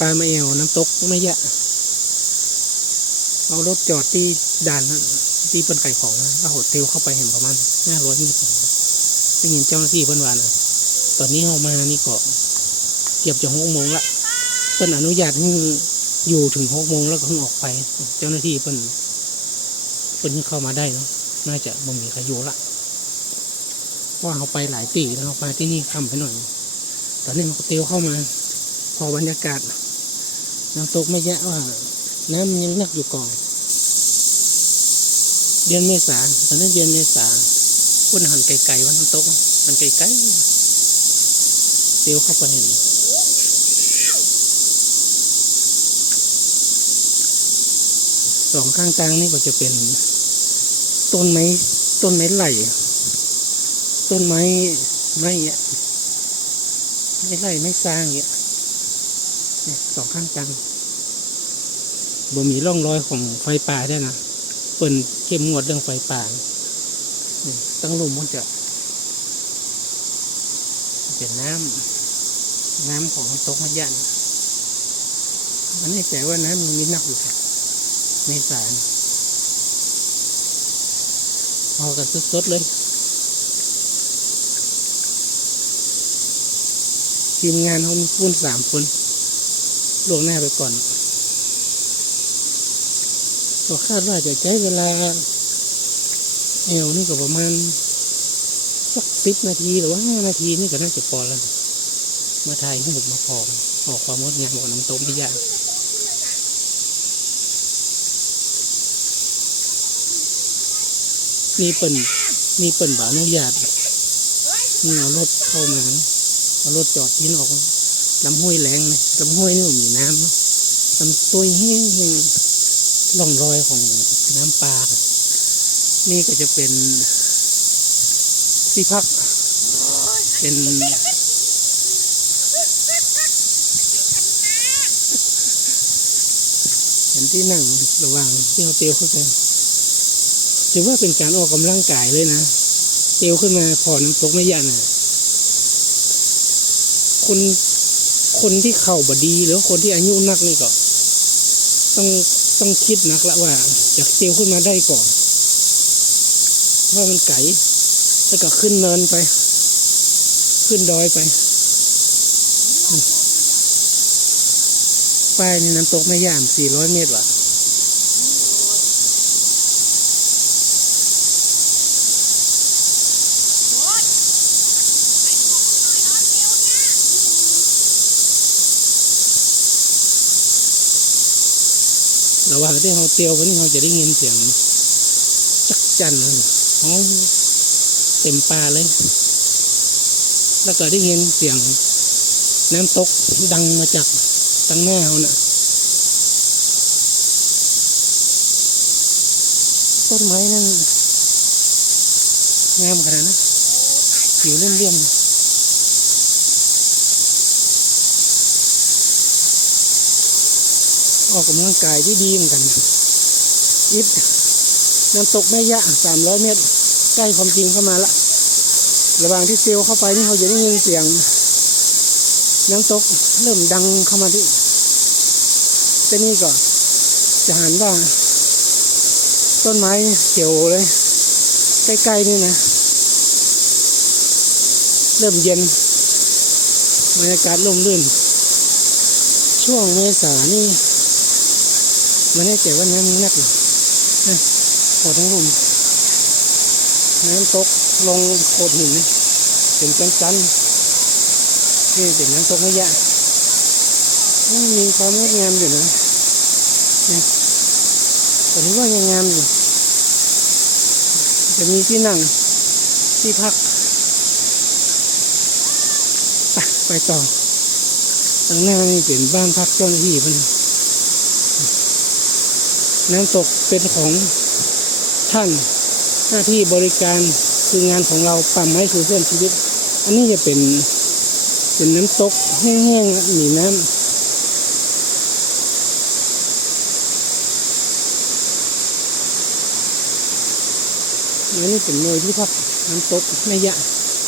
ปลามาเอวน้ำตกไม่ยะ เอารถจอดที่ด่านที่เป็นไก่ของนะเอาโหดเทลเข้าไปเห็นประมาณห้าร้อยเมตรได้ยินเจ้าหน้าที่เพิ่นว่านะตอนนี้เรามานี่ก็เกือบจะหกโมงละเพิ่นอนุญาตให้อยู่ถึงหกโมงแล้วก็เพิ่งออกไป เจ้าหน้าที่เพิ่นเพิ่นเข้ามาได้เนาะน่าจะบ่มีใครอยู่ละเพราะว่าเราไปหลายปีแล้วเรามาที่นี่ค่ำไปหน่อย ตอนนี้มันก็เตียวเข้ามา พอบรรยากาศ น้ำตกไม่แยะว่า น้ำยังนักอยู่ก่อน เดือนเมษาตอนนั้นเดือนเมษาคนหันไกลๆว่าน้ำตกหันไกลๆเตียวเข้าไปเห็นสองข้างกลางนี่ก็จะเป็น ต้นไม้ต้นไม้ไหลต้นไม้ไม้ไม่ไหลไม่สร้างเนี่ยเนี่ย สองข้างกลางบ่มีร่องรอยของไฟป่าได้วยนะเปิ่นเข้มงวดเรื่องไฟป่านี่ตั้งลมมันจะเป็นน้ำน้ำของน้ำตกมันยันมันไม่แต่ว่าน้ำมันมีนักอยู่ค่ะในสารเอากันสดๆเลยทีมงานเขามีพูนสามคน ลวงหน้าไปก่อนก็คาดว่าจะใช้เวลาเอวนี่ก็ประมาณสักสิบนาทีหรือว่าห้านาทีนี่ก็น่าจะพอแล้ว มาถ่ายใหูปมมาพอออกความงดงามของน้ำตกไม่ยากมีเปิ่นมีเปิ่นบาอนุญาตนี่เอารถเข้ามาเอารถจอดทิ้นออก ลำห้วยแรงเลยลำห้วยนี่มันมีน้ำลำตัวแห้งร่องรอยของน้ำปลานี่ก็จะเป็นที่พัก เป็นเป็นที่นั่งระหว่างที่เราเตียวขึ้นไปถือว่าเป็นการออกกำลังกายเลยนะเตียวขึ้นมาพอน้ำตกไม่ยันอะคน คนที่เข่าบดี หรือคนที่อายุนักนี่ก็ ต้องต้องคิดนักละว่าอยากเตียวขึ้นมาได้ก่อนเพราะมันไก่แล้วก็ขึ้นเนินไป ขึ้นดอยไปป้ายนี่น้ำตกไม่ย่ามสี่ร้อยเมตรว่ะ ระหว่างที่เขาเตียวไปนี่เขาจะได้ยินเสียงจักจันห้องเต็มป่าเลย แล้วก็ได้ยินเสียงน้ำตกดังมาจากตั้งหน้าเขาน่ะต้นไม้นั่นงามขนาดนะอยู่เลี่ยม ออกกำลังกายที่ดีเหมือนกันอิดน้ำตกแม่ยะสามร้อยเมตร ใกล้ความจริงเข้ามาละ ระหว่างที่เซลเข้าไปนี่เขาจะได้ยินเสียง น้ำตกเริ่มดังเข้ามาที่แต่นี่ก็จะหันว่า ต้นไม้เขียวเลย ใกล้ๆนี่นะ เริ่มเย็นบรรยากาศร่มรื่น ช่วงเมษานี่ มันให้เจ็บว่าน้ำนักเลยนะพอทั้งลุ่มน้ำตกลงโขดหินนะเป็นจันจันๆนี่เป็นน้ำตกไม่ยะอืมมีความงดงามอยู่นะเลยตอนนี้ว่ายังงามอยู่ จะมีที่นั่งที่พัก ไปต่อทางหน้านี่เป็นบ้านพักเจ้าหน้าที่เพิ่น น้ำตกเป็นของท่าน หน้าที่บริการคืองานของเราปั๊มให้คือเพื่อนชีวิต อันนี้จะเป็นเป็นน้ำตกแห้งๆอะมีน้ำอันนี้เป็นหน่วยที่พักน้ำตกไม่ยะ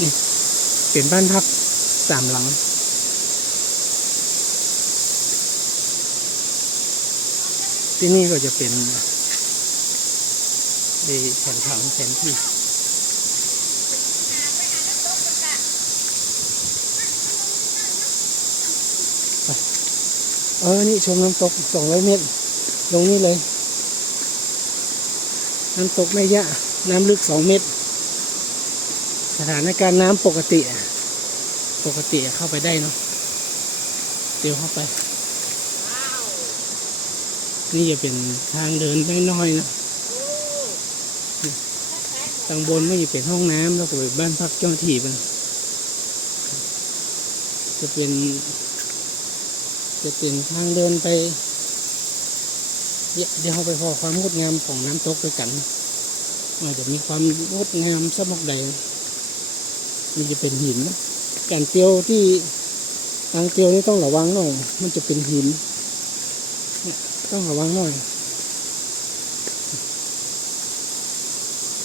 นี่เป็นบ้านพักสามหลัง ที่นี่ก็จะเป็นไอ้แผนผังแผนที่เออ นี่ชมน้ำตกสองร้อยเมตร ลงนี่เลย น้ำตกแม่ยะ น้ำลึกสองเมตร สถานการณ์น้ำปกติ ปกติเข้าไปได้เนาะเดี๋ยวเข้าไป นี่จะเป็นทางเดินน้อยๆนะทางบนไม่จะเป็นห้องน้ำแล้วก็เป็นบ้านพักเจ้าหน้าที่มันจะเป็น จะเป็นทางเดินไป เดี๋ยวเราไปพอความงดงามของน้ำตกด้วยกันอาจจะมีความงดงามสมอกใดมันจะเป็นหินแก่นเตียวที่ทางเตียวนี่ต้องระวังหน่อยมันจะเป็นหิน ต้องระวังหน่อย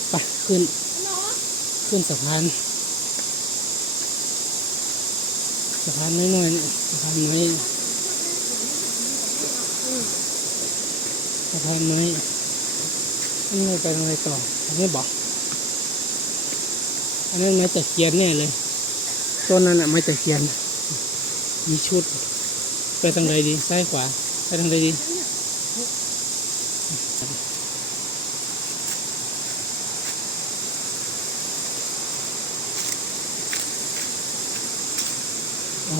ไปขึ้น ขึ้นสะพานสะพานน้อยๆนี่ยสะพานไม้สะพานไม้อันนี้ไปทางไหนต่อทางนี้บอก อันนั้นไม้ตะเคียนแน่เลยต้นนั้นอะไม้ตะเคียน มีชุด ไปทางใดดี ซ้ายขวา ไปทางใดดี อ๋อ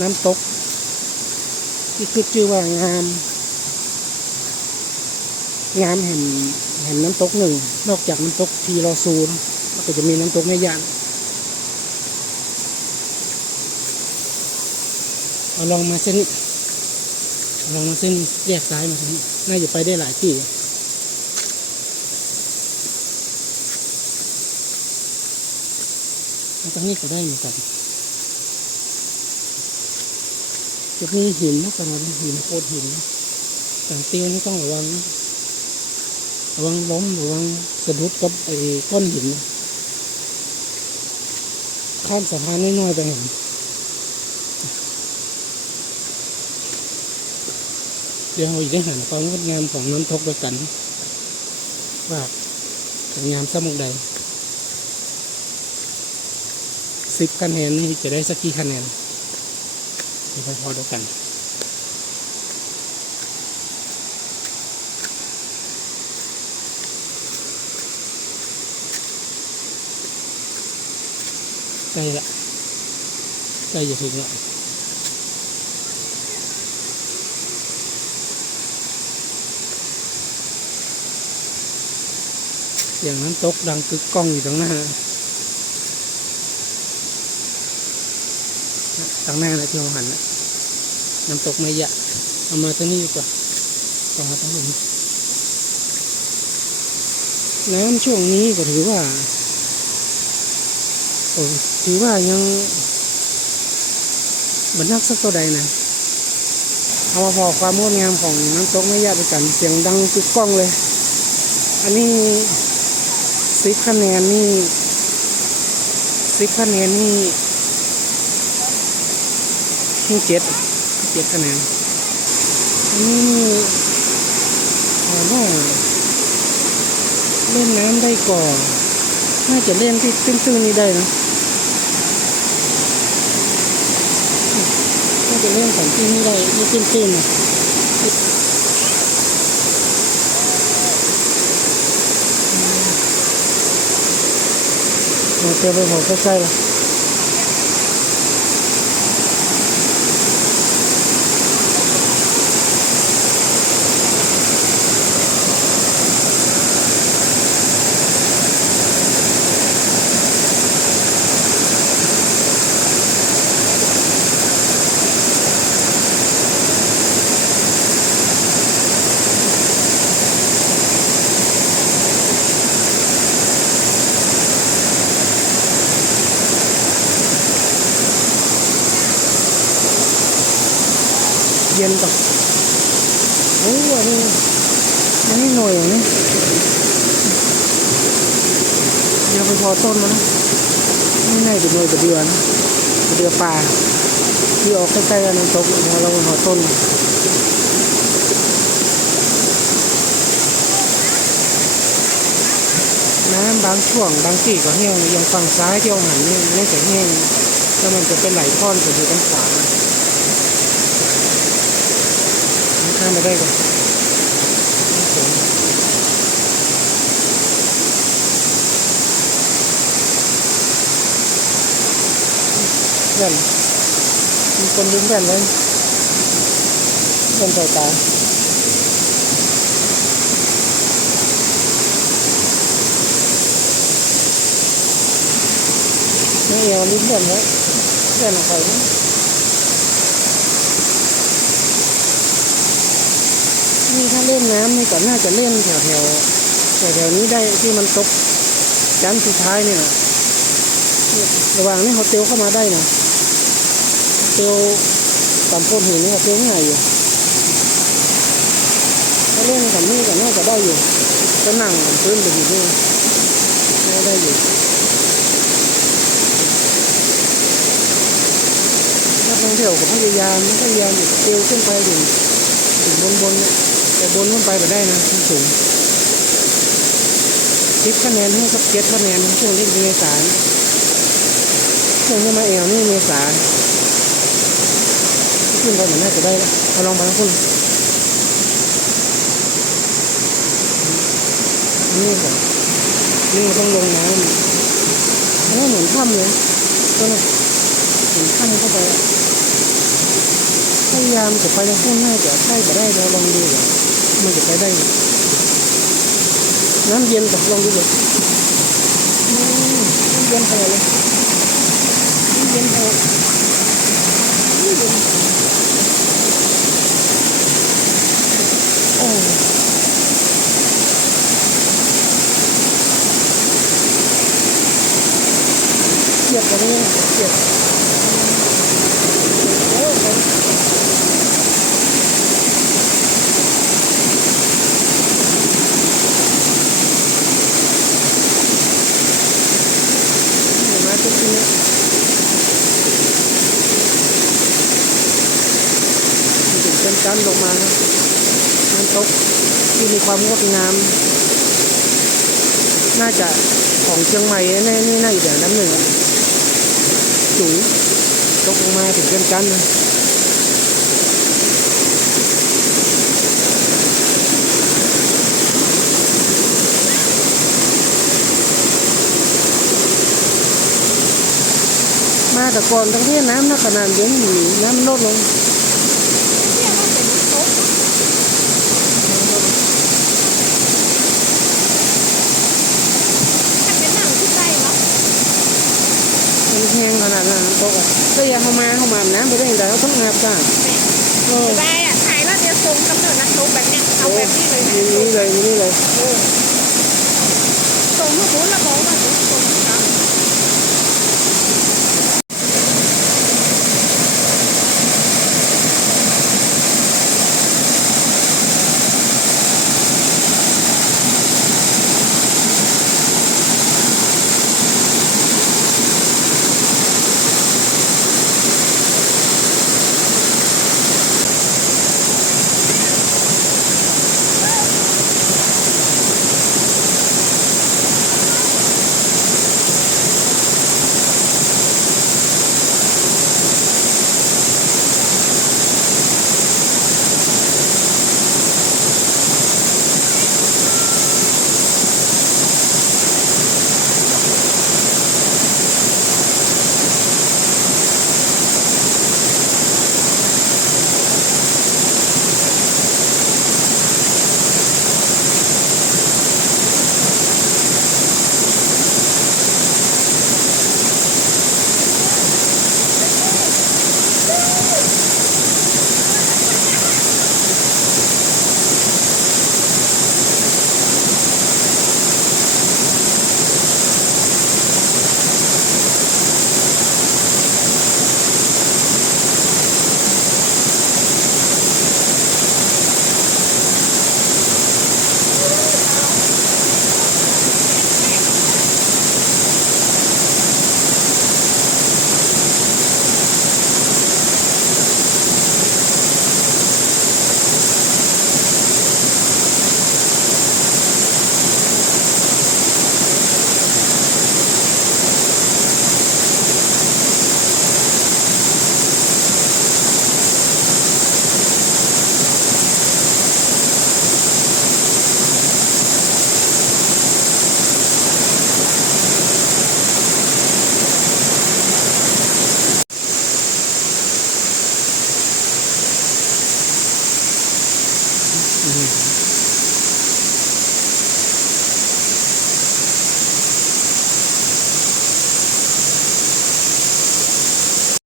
น้ำตกที่คือชื่อว่า งามแห่งแห่งน้ำตกหนึ่ง นอกจากน้ำตกทีรอซูนแล้วก็จะมีน้ำตกแม่ยานเอาลองมาเส้นลองมาเส้นแยกซ้ายมาทางนี้น่าจะไปได้หลายที่ตรงนี้ก็ได้เหมือนกันจะมีหินนะแต่เราเป็นหินโคตรหินแต่เตี้ยนี่ต้องระวังนะ ระวังล้มระวังสะดุดกับไอ้ก้อนหิน ข้ามสะพานน้อยๆไปเห็นเดี๋ยวเราอีกได้หันความงดงามของน้ำตกด้วยกัน ว่าจะงามสมุกใดสิบคะแนนนี่จะได้สักกี่คะแนนไปพอด้วกัน ใกล้ละใกล้จะถึงละเสียงน้ำตกดังกึกก้องอยู่ตรงหน้าทางหน้านะที่เราหันนะน้ำตกไม่ยะเอามาทางนี้ดีกว่าต่อมาทางนี้น้ำช่วงนี้ก็ถือว่า ถือว่ายังบรรทักสักตัวใดนะเอามาพอความงดงามของน้ำตกไม่ยะไปกันเสียงดังกึกก้องเลย อันนี้สิบคะแนนนี่สิบคะแนนนี่ที่เจ็ดเจ็ดคะแนนอันนี้ถามว่าเล่นน้ำได้ก่อนน่าจะเล่นที่ตื้นๆนี้ได้นะ น่าจะเล่นของที่นี่ได้ที่ขึ้นๆนะเราเจอไปหมดใกล้ๆแล้ว เย็นก่อนโอ้อันนี้อันนี้หน่อยอย่างนี้อต้นมันนะไม่ในเป็นหน่วยเป็นเดือนเป็นเดือป่าที่ออกใกล้ๆกันตกเราเราหอต้นน้ำบางช่วงบางที่ก็แห้งย่างฝั่งซ้ายที่เอาหันนี่ไม่จะแห้งแล้วมันจะเป็นไหลท่อนไปอยู่ด้านขวา ข้ามมาได้ก่อนแว่นมีคนดึงแว่นไว้แว่นใส่ตา ไม่เอาลิ้นเด่นไว้เด่นใครนะ นี่ถ้าเล่นน้ำนี่ก็น่าจะเล่นแถวแถวแถวแถวนี้ได้ที่มันตกจันทร์สุดท้ายเนี่ยระหว่างนี้เขาเตียวเข้ามาได้นะเตียวต่ำโพนหินนี่ก็เตียวง่ายอยู่ถ้าเล่นกับนี่ก็น่าจะได้อยู่ก็นั่งพื้นไปอยู่นี่น่าได้อยู่นักท่องเที่ยวก็พยายามพยายามอยู่เตียวขึ้นไปถึงถึงบนบนเนี่ย แต่บนขึ้นไปไม่ได้นะมันสูงสิบคะแนนให้กับเจ็ดคะแนนช่วงเล่นเมษาช่วงที่มาเอวนี่เมษาขึ้นไปเหมันน่าจะได้แล้วเอาลองไปนะคุณนี่ก่อนนี่ต้องลงน้ำนนี้เหมือนถ้ำเลยก็นะเหมือนถ้ำเข้าไปพยายามจะไปทางข้างหน้าจะใช่จะได้เราลองดูว่า มันจะไปได้ไหมน้ำเย็นกับลองดูเลยอืมน้ำเย็นไปเลยน้ำเย็นไปน้ำเย็นโอ้เกียดกันเลยเกียดโอ้ย เห็นไหมทุกทีนี้มันถึง เป็นชั้นลงมาน้ำตกที่มีความงดงาม น่าจะของเชียงใหม่แน่นี่น่าจะน้ำหนึ่งสูงตกลงมาถึงเป็นชั้นนะมาแต่ก่อนทั้งที่น้ำน่าขนาดเดี๋ยวนี้น้ำลดลง มันแห้ งขนานั้นน้ำตกอ่อย่าเข้ามาเข้ามาน้ำไปได้ยังไงเขาต้องอาบจ้าเออได้อะถ่ายแล้วเดี๋ยวส่งกำเนิดนักลบแบบเนี้ยเอาแบบนี้เลยนะมีนี่เลยนี่เลยส่งให้คุณแล้วบอกว่าส่ง